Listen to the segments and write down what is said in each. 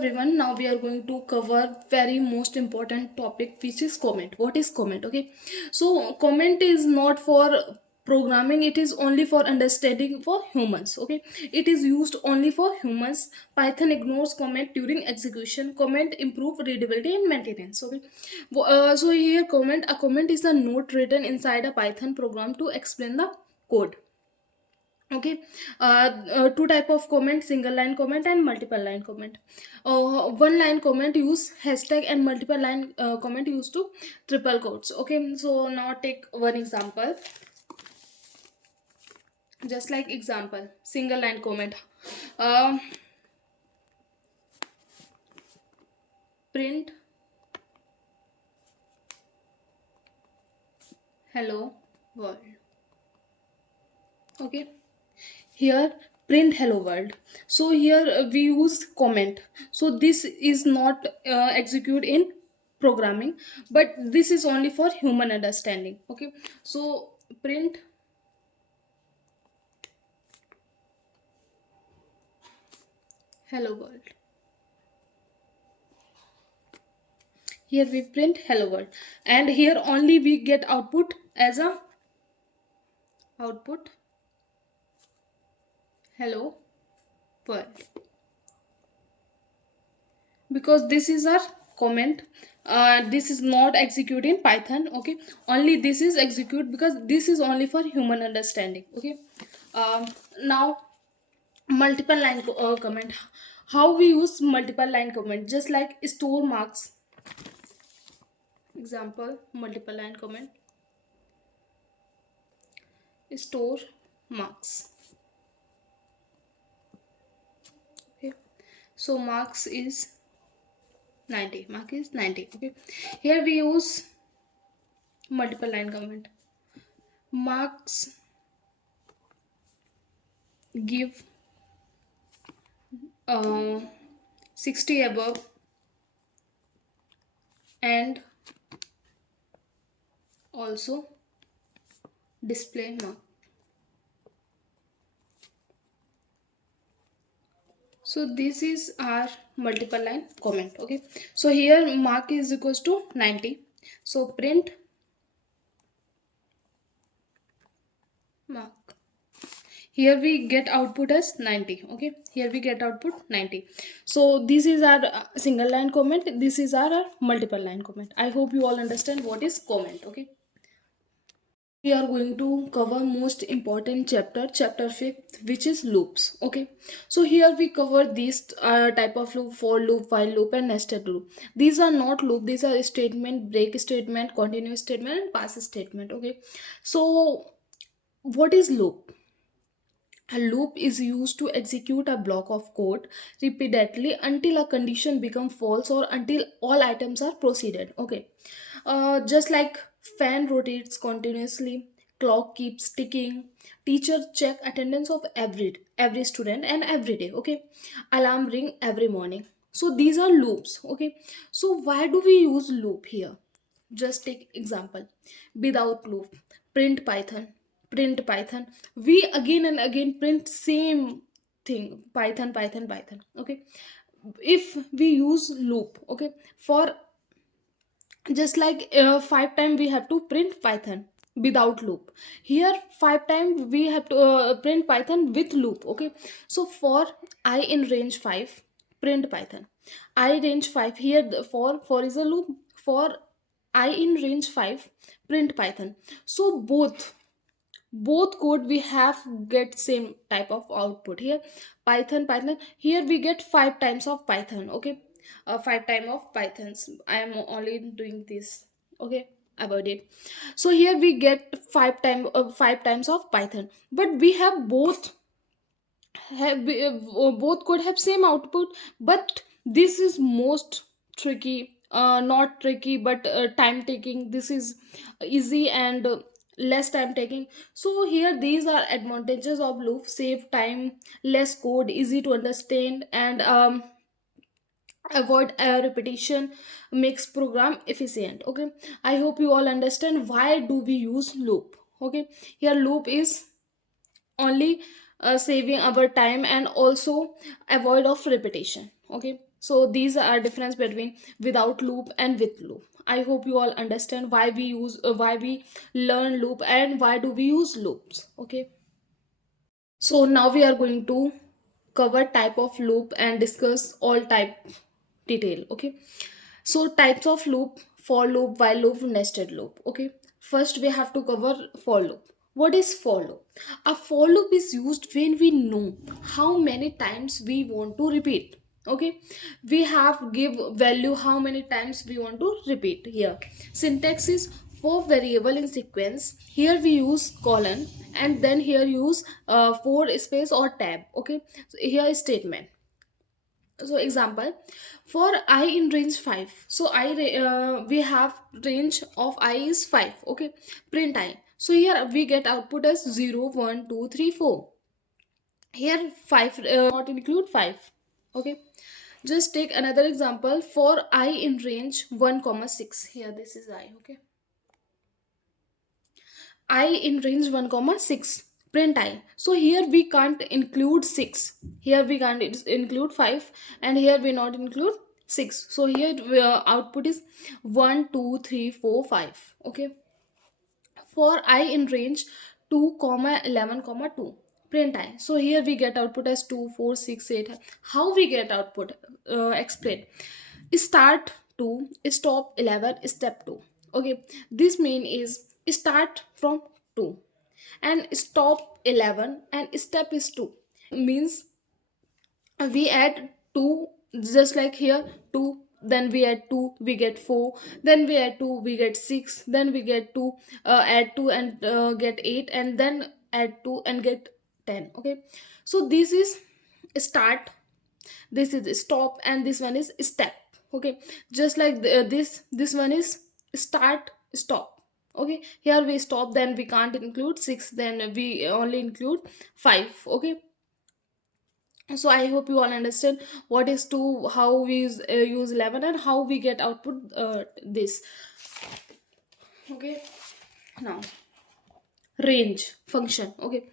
Everyone, now we are going to cover very most important topic, which is comment. What is comment? Okay, so comment is not for programming, it is only for understanding for humans. Okay, it is used only for humans. Python ignores comment during execution. Comment improve readability and maintenance. Okay, so here a comment is a note written inside a Python program to explain the code. Okay, two type of comment: single line comment and multiple line comment. One line comment use hashtag, and multiple line comment use to triple quotes. Okay, so now take one example. Just like example, single line comment. uh, Print hello world. Okay, here print hello world. So here we use comment. So this is not execute in programming, but this is only for human understanding. Okay, so print hello world. Here we print hello world, and here only we get output as a output hello world, because this is our comment. This is not execute in Python. Okay, only this is execute because this is only for human understanding. Okay, now multiple line comment. How we use multiple line comment? Just like store marks. Example, multiple line comment: store marks. Okay, so marks is 90. Mark is 90. Okay, here we use multiple line comment. Marks give 60 above and also display mark. So this is our multiple line comment. Okay, so here mark is equals to 90. So print mark. Here we get output as 90. Okay, here we get output 90. So this is our single line comment. This is our multiple line comment. I hope you all understand what is comment. Okay, we are going to cover most important chapter 5th, which is loops. Okay, so here we cover these type of loop: for loop, while loop, and nested loop. These are not loop, these are statement, break statement, continuous statement, and pass statement. Okay, so what is loop? A loop is used to execute a block of code repeatedly until a condition becomes false or until all items are proceeded. Okay, just like fan rotates continuously, clock keeps ticking, teacher check attendance of every student and every day. Okay, alarm ring every morning. So these are loops. Okay, so why do we use loop here? Just take example: without loop, print python. Print python, we again and again print same thing: python, python, python. Okay, if we use loop, okay, for just like 5 times we have to print python without loop. Here 5 times we have to print python with loop. Okay, so for I in range 5, print python. I range 5, here for is a loop. For I in range 5, print python. So both code we have get same type of output. Here python, python, here we get 5 times of python. Okay, 5 times of pythons. I am only doing this. Okay, about it. So here we get 5 times of python, but we have both could have same output. But this is most tricky, not tricky but time taking. This is easy and less time taking. So here these are advantages of loop: save time, less code, easy to understand, and avoid repetition, makes program efficient. Okay, I hope you all understand why do we use loop. Okay, here loop is only saving our time and also avoid of repetition. Okay, So these are difference between without loop and with loop. I hope you all understand why we learn loop and why do we use loops. Okay, so now we are going to cover type of loop and discuss all type detail. Okay, so types of loop: for loop, while loop, nested loop. Okay, first we have to cover for loop. What is for loop? A for loop is used when we know how many times we want to repeat. Okay, we have give value how many times we want to repeat. Here syntax is: for variable in sequence, here we use colon, and then here use for space or tab. Okay, so here is statement. So example, for I in range 5, so we have range of I is 5. Okay, print I. So here we get output as 0, 1, 2, 3, 4. Here 5 not include 5. Okay, just take another example. For I in range 1 comma 6, here this is I. Okay, I in range 1 comma 6, print I. So here we can't include 6, here we can't include 5, and here we not include 6. So here output is 1, 2, 3, 4, 5. Okay, for I in range 2 comma 11 comma 2, print I. So here we get output as 2, 4, 6, 8. How we get output? Explain. Start 2, stop 11, step 2. Okay, this mean is start from 2 and stop 11 and step is 2. Means we add 2, just like here 2, then we add 2 we get 4, then we add 2 we get 6, then we get 2, add 2 and get 8, and then add 2 and get 10. Okay, so this is start, this is stop, and this one is step. Okay, just like this one is start stop. Okay, here we stop, then we can't include 6, then we only include 5. Okay, so I hope you all understand what is to how we use 11 and how we get output this. Okay, now range function. Okay,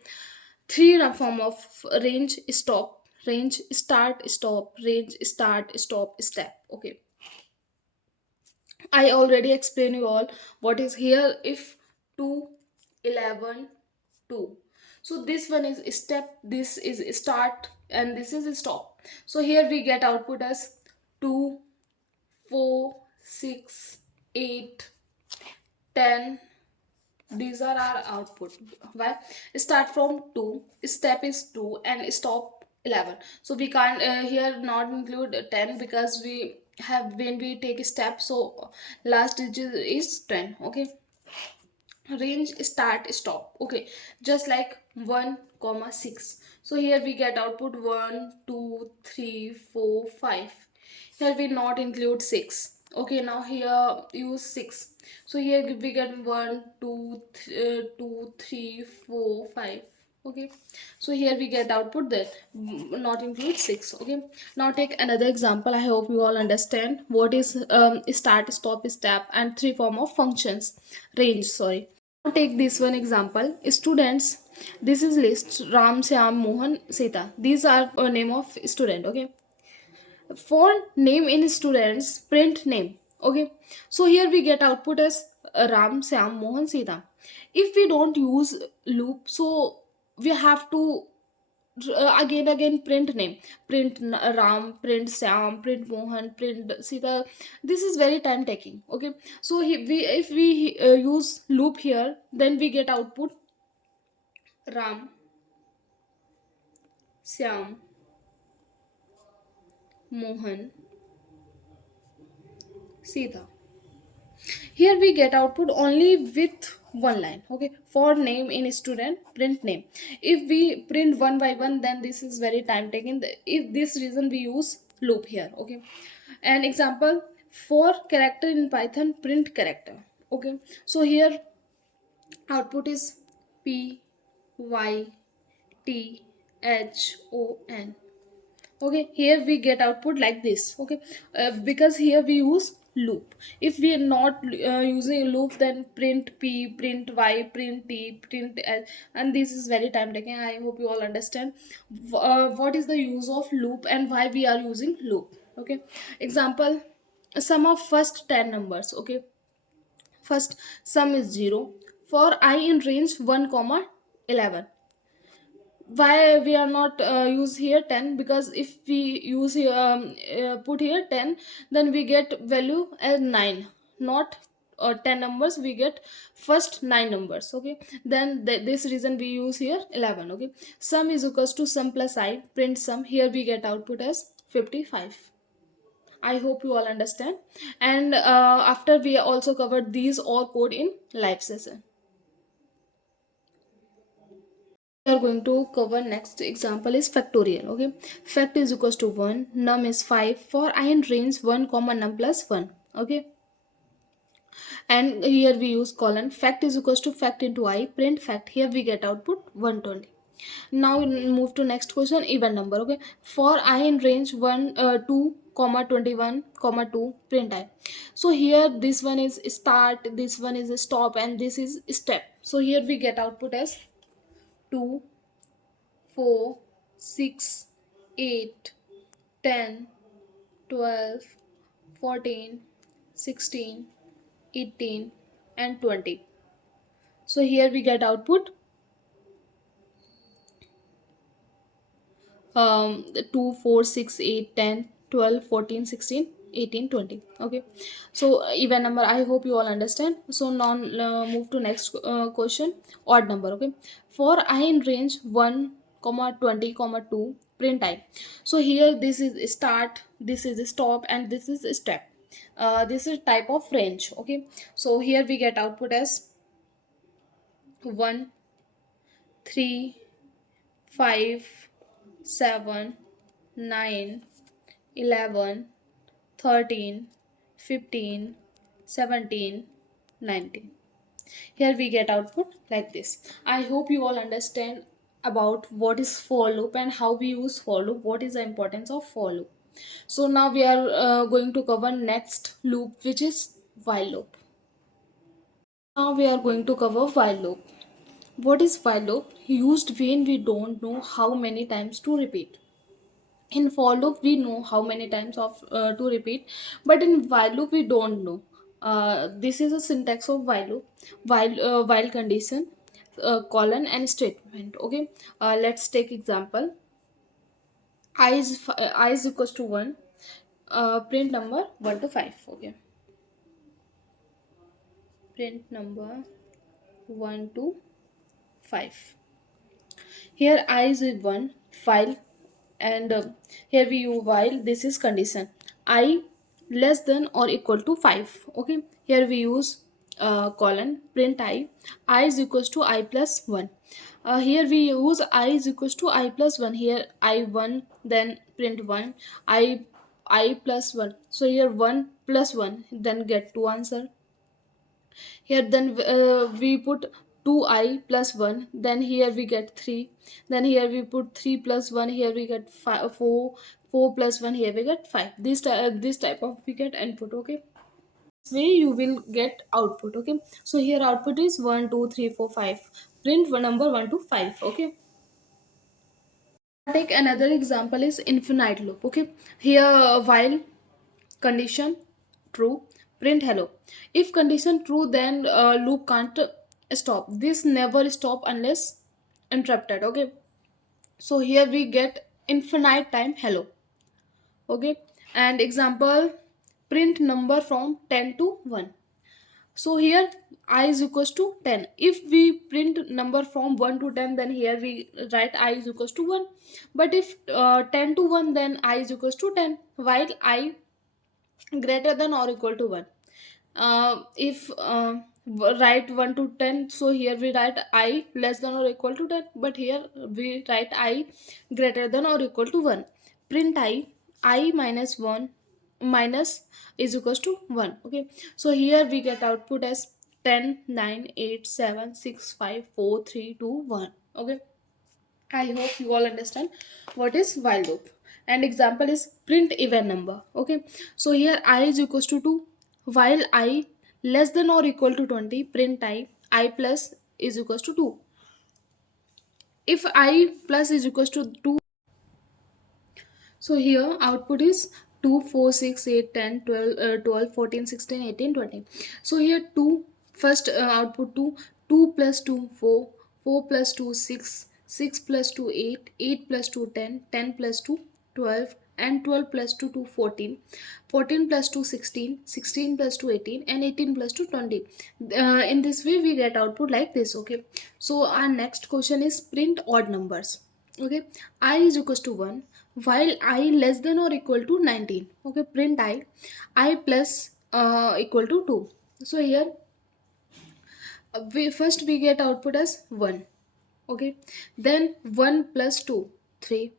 three form of range: stop, range start stop, range start stop step. Okay, I already explained you all what is here. If 2, 11, 2, so this one is step, this is start, and this is stop. So here we get output as 2, 4, 6, 8, 10. These are our output. Why? Start from 2, step is 2, and stop 11. So we can't here not include 10 because we have when we take a step, so last digit is 10. Okay, range start stop. Okay, just like 1 comma 6. So here we get output 1, 2, 3, 4, 5. Here we not include 6. Okay, now here use 6. So here we get 1, 2, 2, 3, 4, 5. Okay, so here we get output that not include 6. Okay, now take another example. I hope you all understand what is start stop step and three form of functions. Range, sorry. Now take this one example. Students, this is list: Ram, Syam, Mohan, Sita. These are a name of student. Okay, for name in students, print name. Okay, so here we get output as Ram, Syam, Mohan, Sita. If we don't use loop, so we have to again print name, print Ram, print Syam, print Mohan, print Sita. This is very time taking. Okay, so we if we use loop here, then we get output Ram, Syam, Mohan, Sita. Here we get output only with one line. Okay, for name in student, print name. If we print one by one, then this is very time taking. If this reason we use loop here. Okay, an example: for character in Python, print character. Okay, so here output is P Y T H O N. Okay, here we get output like this. Okay, because here we use loop. If we are not using loop, then print P, print Y, print T, print L, and this is very time taking. I hope you all understand what is the use of loop and why we are using loop. Okay, example, sum of first 10 numbers. Okay, first sum is 0 for I in range 1 comma 11. Why we are not use here 10? Because if we use here put here 10, then we get value as 9, not 10 numbers, we get first 9 numbers. Okay, then this reason we use here 11. Okay, sum is equals to sum plus I, print sum, here we get output as 55. I hope you all understand. And after we also covered these all code in live session, we are going to cover next example is factorial. Okay, fact is equals to 1, num is 5 for I in range 1 comma num plus 1. Okay, and here we use colon, fact is equals to fact into I, print fact, here we get output 120. Now we move to next question, even number. Okay, for I in range 1 2 comma 21 comma 2, print I. So here this one is start, this one is stop, and this is step. So here we get output as 2, 4, 6, 8, 10, 12, 14, 16, 18, and 20. So here we get output 2, 4, 6, 8, 10, 12, 14, 16, 18, 20. Okay, so even number, I hope you all understand. So now move to next question, odd number. Okay, for I in range 1 comma 20 comma 2, print I. So here this is start, this is stop, and this is step. This is type of range. Okay, so here we get output as 1, 3, 5, 7, 9, 11, 13, 15, 17, 19. Here we get output like this. I hope you all understand about what is for loop and how we use for loop, what is the importance of for loop. So now we are going to cover next loop, which is while loop. Now we are going to cover while loop. What is while loop? Used when we don't know how many times to repeat. In for loop we know how many times of to repeat, but in while loop we don't know. This is a syntax of while loop, while condition, colon and statement. Okay, let's take example. I is equals to 1, print number 1 to 5. Okay, print number 1 to 5. Here I is with 1 while, and here we use while, this is condition, I less than or equal to 5. Okay, here we use colon, print I is equals to I plus 1. Here we use I is equals to I plus 1, here I 1, then print 1, I plus 1. So here 1 plus 1, then get 2 answer. Here then we put 2I plus 1, then here we get 3, then here we put 3 plus 1, here we get 5, 4, 4 plus 1, here we get 5. This type of we get input. Okay, this way you will get output. Okay, so here output is 1 2 3 4 5, print number 1 to 5. Okay, take another example is infinite loop. Okay, here while condition true, print hello. If condition true, then loop can't stop, this never stop unless interrupted. Okay, so here we get infinite time hello. Okay, and example, print number from 10 to 1. So here I is equals to 10. If we print number from 1 to 10, then here we write I is equals to 1. But if 10 to 1, then I is equals to 10, while I greater than or equal to 1. If write 1 to 10, so here we write I less than or equal to 10, but here we write I greater than or equal to 1. Print I minus 1 minus is equals to 1. Okay, so here we get output as 10, 9, 8, 7, 6, 5, 4, 3, 2, 1. Okay, I hope you all understand what is while loop. And example is print even number. Okay, so here I is equals to 2, while I less than or equal to 20, print I plus is equals to 2. If I plus is equals to 2, so here output is 2, 4, 6, 8, 10, 12, 12, 14, 16, 18, 20. So here 2, first output 2, 2 plus 2, 4, 4 plus 2, 6, 6 plus 2, 8, 8 plus 2, 10, 10 plus 2, 12, and 12 plus 2 to 14, 14 plus 2, 16, 16 plus 2, 18, and 18 plus 2, 20. In this way we get output like this. Okay, so our next question is print odd numbers. Okay, I is equals to 1 while I less than or equal to 19. Okay, print I plus equal to 2. So here we get output as 1. Okay, then 1 plus 2, 3.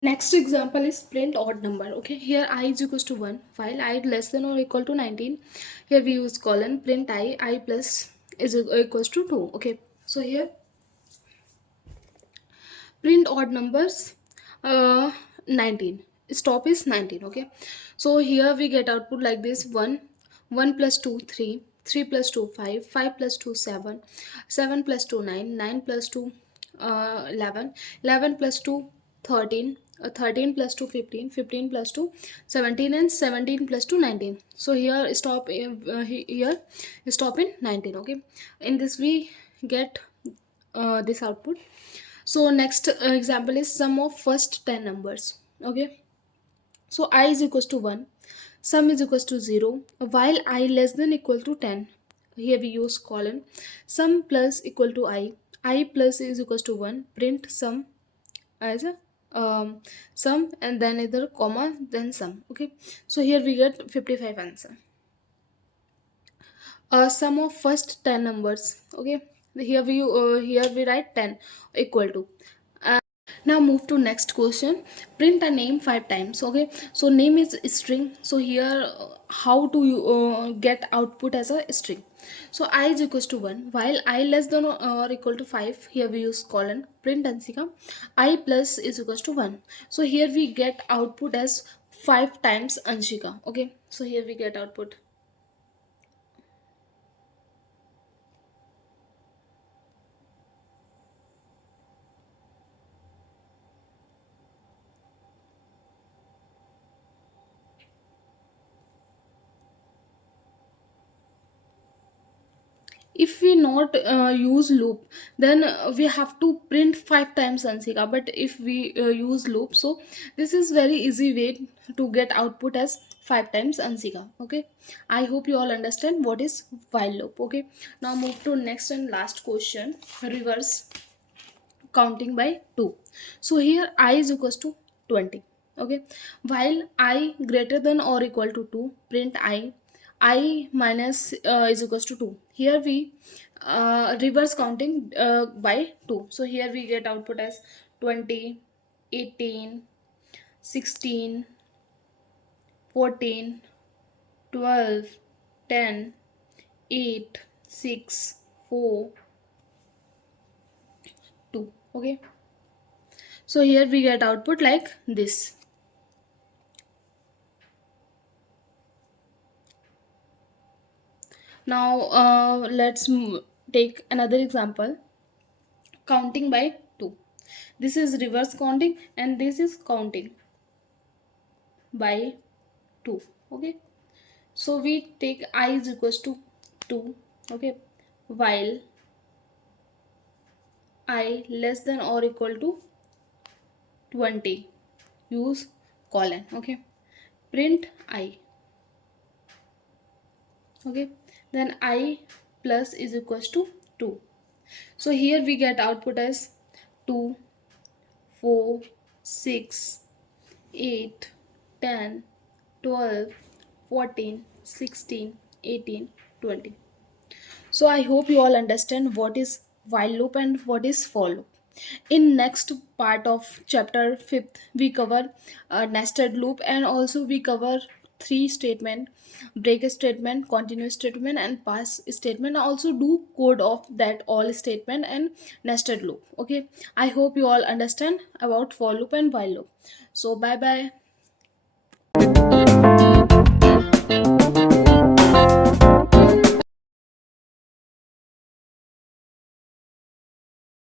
Next example is print odd number. Okay, here I is equals to 1 while I less than or equal to 19. Here we use colon, print I plus is equals to 2. Okay, so here print odd numbers, 19, stop is 19. Okay, so here we get output like this: 1, 1 plus 2, 3, 3 plus 2, 5, 5 plus 2, 7, 7 plus 2, 9, 9 plus 2, 11, 11 plus 2, 13, 13 plus 2, 15, 15 plus 2, 17, and 17 plus 2, 19. So here stop, here stop in 19. Okay, in this we get this output. So next example is sum of first 10 numbers. Okay, so I is equals to 1, sum is equals to 0 while I less than equal to 10. Here we use colon, sum plus equal to I plus is equals to 1, print sum as a sum, and then either comma then sum. Okay, so here we get 55 answer. Sum of first 10 numbers. Okay, here we write 10 equal to. Now move to next question. Print a name 5 times. Okay, so name is string. So here how do you get output as a string? So I is equals to 1 while I less than or equal to 5. Here we use colon, print ansika I plus is equals to 1. So here we get output as 5 times Anshika. Okay, so here we get output. If we not use loop, then we have to print 5 times Ansika. But if we use loop, so this is very easy way to get output as 5 times Ansika. Okay, I hope you all understand what is while loop. Okay, now move to next and last question, reverse counting by 2. So here I is equals to 20. Okay, while I greater than or equal to 2, print I minus is equals to 2. Here we reverse counting by 2. So here we get output as 20, 18, 16, 14, 12, 10, 8, 6, 4, 2. Okay, so here we get output like this. Now let's take another example, counting by 2. This is reverse counting and this is counting by 2. Okay, so we take I is equals to 2. Okay, while I less than or equal to 20, use colon. Okay, print I. Okay, then I plus is equals to 2. So here we get output as 2, 4, 6, 8, 10, 12, 14, 16, 18, 20. So I hope you all understand what is while loop and what is for loop. In next part of chapter 5th, we cover nested loop, and also we cover three statement: break statement, continuous statement, and pass statement. Also do code of that all statement and nested loop. Okay, I hope you all understand about for loop and while loop. So bye bye.